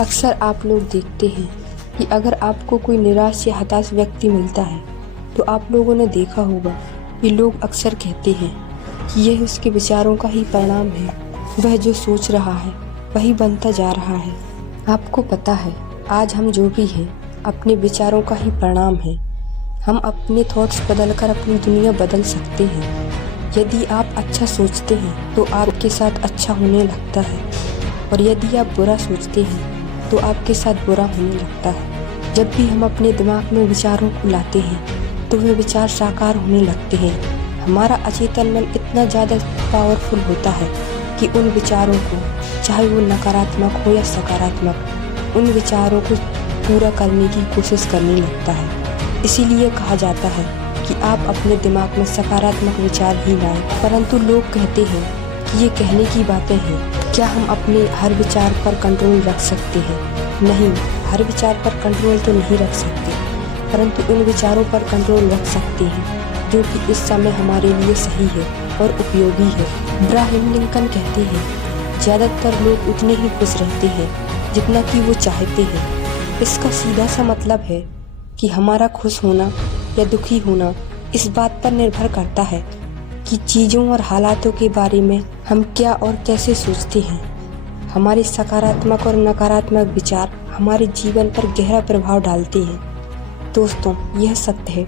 अक्सर आप लोग देखते हैं कि अगर आपको कोई निराश या हताश व्यक्ति मिलता है तो आप लोगों ने देखा होगा कि लोग अक्सर कहते हैं कि यह उसके विचारों का ही परिणाम है, वह जो सोच रहा है वही बनता जा रहा है। आपको पता है, आज हम जो भी हैं अपने विचारों का ही परिणाम है। हम अपने थॉट्स बदलकर अपनी दुनिया बदल सकते हैं। यदि आप अच्छा सोचते हैं तो आपके साथ अच्छा होने लगता है, और यदि आप बुरा सोचते हैं तो आपके साथ बुरा होने लगता है। जब भी हम अपने दिमाग में विचारों को लाते हैं तो वे विचार साकार होने लगते हैं। हमारा अचेतन मन इतना ज़्यादा पावरफुल होता है कि उन विचारों को, चाहे वो नकारात्मक हो या सकारात्मक, उन विचारों को पूरा करने की कोशिश करने लगता है। इसीलिए कहा जाता है कि आप अपने दिमाग में सकारात्मक विचार ही लाएं। परंतु लोग कहते हैं कि ये कहने की बातें हैं, क्या हम अपने हर विचार पर कंट्रोल रख सकते हैं? नहीं, हर विचार पर कंट्रोल तो नहीं रख सकते, परंतु उन विचारों पर कंट्रोल रख सकते हैं जो कि इस समय हमारे लिए सही है और उपयोगी है। अब्राहम लिंकन कहते हैं, ज़्यादातर लोग उतने ही खुश रहते हैं जितना कि वो चाहते हैं। इसका सीधा सा मतलब है कि हमारा खुश होना या दुखी होना इस बात पर निर्भर करता है कि चीज़ों और हालातों के बारे में हम क्या और कैसे सोचते हैं। हमारे सकारात्मक और नकारात्मक विचार हमारे जीवन पर गहरा प्रभाव डालते हैं। दोस्तों, यह सत्य है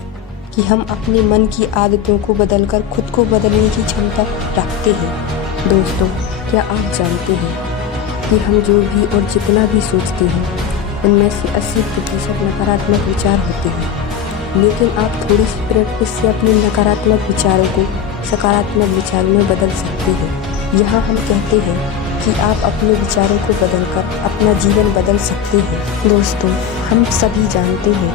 कि हम अपने मन की आदतों को बदलकर खुद को बदलने की क्षमता रखते हैं। दोस्तों, क्या आप जानते हैं कि हम जो भी और जितना भी सोचते हैं उनमें से 80% नकारात्मक विचार होते हैं, लेकिन आप थोड़ी सी प्रैक्टिस से अपने नकारात्मक विचारों को सकारात्मक विचारों में बदल सकते हैं। यहाँ हम कहते हैं कि आप अपने विचारों को बदलकर अपना जीवन बदल सकते हैं। दोस्तों, हम सभी जानते हैं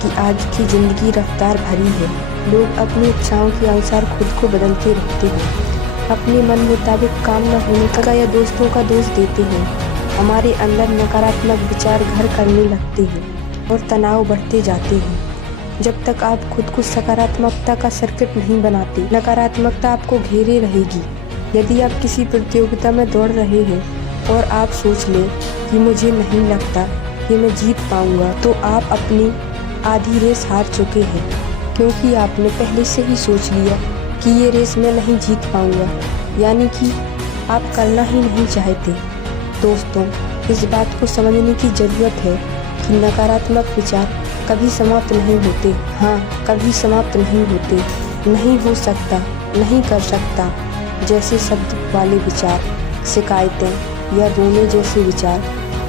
कि आज की ज़िंदगी रफ्तार भरी है। लोग अपनी इच्छाओं के अनुसार खुद को बदलते रहते हैं, अपने मन मुताबिक काम न होने का या दोस्तों का दोष देते हैं। हमारे अंदर नकारात्मक विचार घर करने लगते हैं और तनाव बढ़ते जाते हैं। जब तक आप खुद को सकारात्मकता का सर्किट नहीं बनाते, नकारात्मकता आपको घेरे रहेगी। यदि आप किसी प्रतियोगिता में दौड़ रहे हैं और आप सोच लें कि मुझे नहीं लगता कि मैं जीत पाऊंगा, तो आप अपनी आधी रेस हार चुके हैं, क्योंकि आपने पहले से ही सोच लिया कि ये रेस मैं नहीं जीत पाऊंगा, यानी कि आप करना ही नहीं चाहते। दोस्तों, इस बात को समझने की ज़रूरत है कि नकारात्मक विचार कभी समाप्त नहीं होते। हाँ, कभी समाप्त नहीं होते। नहीं हो सकता, नहीं कर सकता जैसे शब्द वाले विचार, शिकायतें या रोने जैसे विचार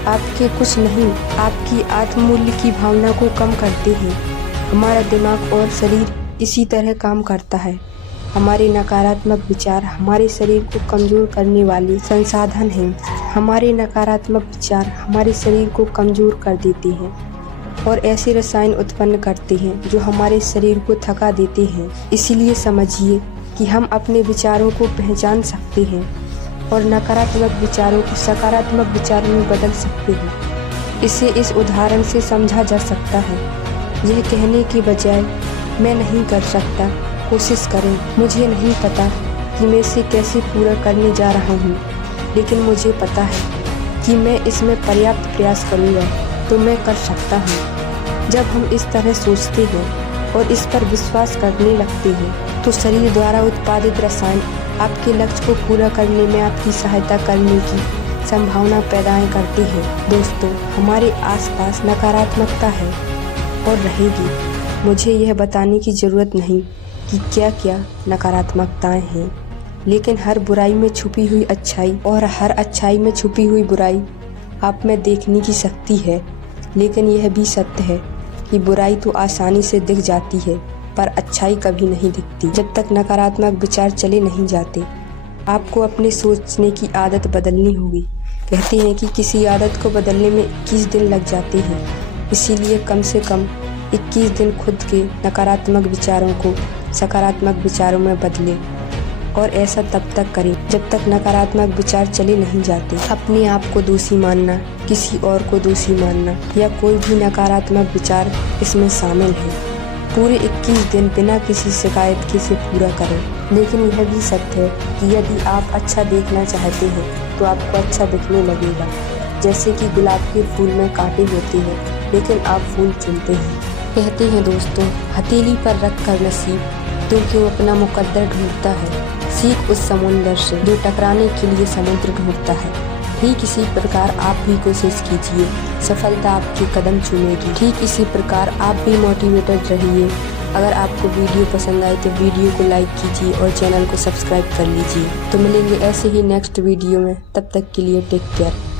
आपके कुछ नहीं, आपकी आत्ममूल्य की भावना को कम करते हैं। हमारा दिमाग और शरीर इसी तरह काम करता है। हमारे नकारात्मक विचार हमारे शरीर को कमज़ोर करने वाले संसाधन हैं। हमारे नकारात्मक विचार हमारे शरीर को कमज़ोर कर देते हैं और ऐसे रसायन उत्पन्न करते हैं जो हमारे शरीर को थका देते हैं। इसीलिए समझिए कि हम अपने विचारों को पहचान सकते हैं और नकारात्मक विचारों को सकारात्मक विचारों में बदल सकते हैं। इसे इस उदाहरण से समझा जा सकता है। यह कहने के बजाय मैं नहीं कर सकता, कोशिश करें। मुझे नहीं पता कि मैं इसे कैसे पूरा करने जा रहा हूँ, लेकिन मुझे पता है कि मैं इसमें पर्याप्त प्रयास करूँगा तो मैं कर सकता हूँ। जब हम इस तरह सोचते हैं और इस पर विश्वास करने लगते हैं तो शरीर द्वारा उत्पादित रसायन आपके लक्ष्य को पूरा करने में आपकी सहायता करने की संभावना पैदा करते हैं। दोस्तों, हमारे आसपास नकारात्मकता है और रहेगी। मुझे यह बताने की ज़रूरत नहीं कि क्या क्या नकारात्मकताएं हैं, लेकिन हर बुराई में छुपी हुई अच्छाई और हर अच्छाई में छुपी हुई बुराई आप में देखने की शक्ति है। लेकिन यह भी सत्य है कि बुराई तो आसानी से दिख जाती है, पर अच्छाई कभी नहीं दिखती जब तक नकारात्मक विचार चले नहीं जाते। आपको अपने सोचने की आदत बदलनी होगी। कहते हैं कि किसी आदत को बदलने में 21 दिन लग जाते हैं, इसीलिए कम से कम 21 दिन खुद के नकारात्मक विचारों को सकारात्मक विचारों में बदलें, और ऐसा तब तक करें जब तक नकारात्मक विचार चले नहीं जाते। अपने आप को दोषी मानना, किसी और को दोषी मानना या कोई भी नकारात्मक विचार इसमें शामिल है। पूरे 21 दिन बिना किसी शिकायत के से पूरा करें। लेकिन यह भी सत्य है कि यदि आप अच्छा देखना चाहते हैं तो आपको अच्छा दिखने लगेगा। जैसे कि गुलाब के फूल में कांटे होते हैं, लेकिन आप फूल चुनते हैं। कहते हैं दोस्तों, हथेली पर रख कर नसीब तो क्यों अपना मुकद्दर ढूंढता है। सीख उस समुंदर से जो टकराने के लिए समुद्र ढूंढता है। ठीक इसी प्रकार आप भी कोशिश कीजिए, सफलता आपके कदम चूमेगी। ठीक इसी प्रकार आप भी मोटिवेटेड रहिए। अगर आपको वीडियो पसंद आए तो वीडियो को लाइक कीजिए और चैनल को सब्सक्राइब कर लीजिए। तो मिलेंगे ऐसे ही नेक्स्ट वीडियो में, तब तक के लिए टेक केयर।